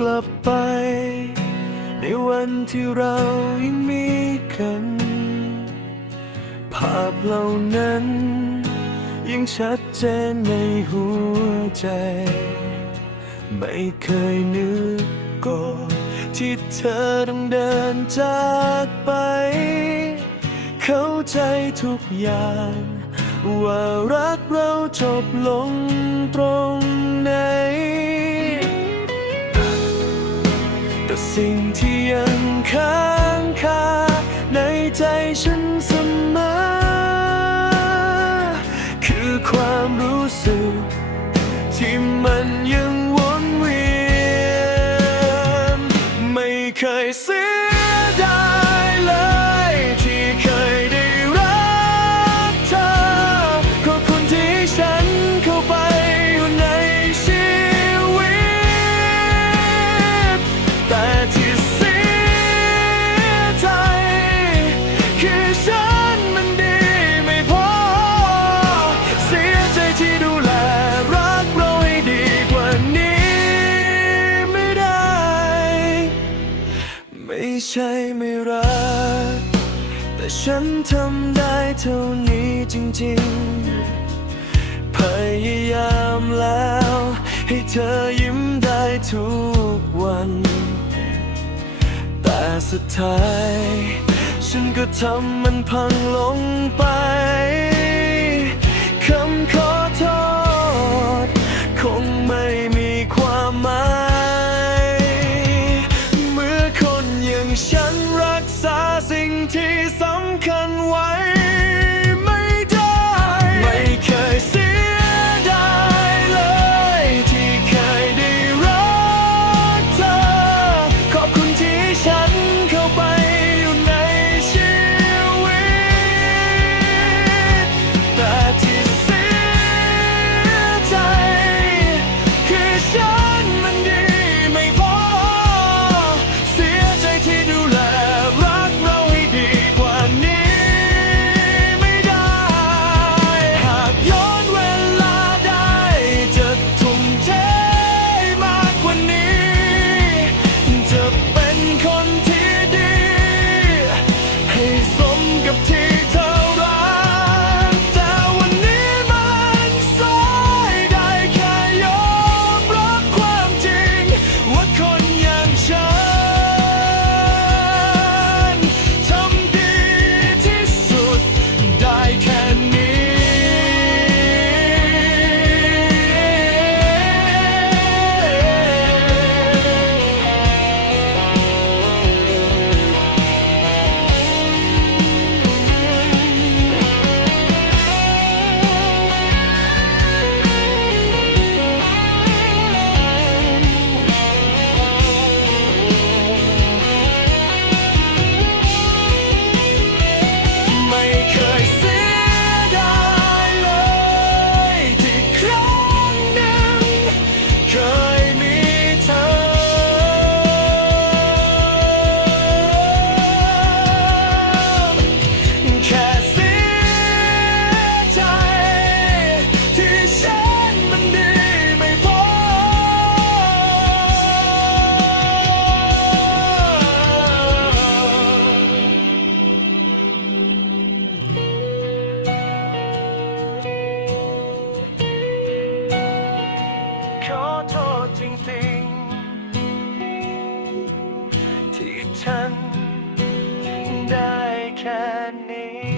กลับไป ในวันที่เรายังมีกัน ภาพเหล่านั้น ยังชัดเจนในหัวใจ ไม่เคยนึกก่อนที่เธอต้องเดินจากไป เข้าใจทุกอย่าง ว่ารักเราจบลงตรง ฉันเสมอ คือความรู้สึกที่มัน ไม่ใช่ไม่รัก แต่ฉันทำได้เท่านี้จริงๆ พยายามแล้ว ให้เธอยิ้มได้ทุกวัน แต่สุดท้าย ฉันก็ทำมันพังลงไปคำขอ I can need.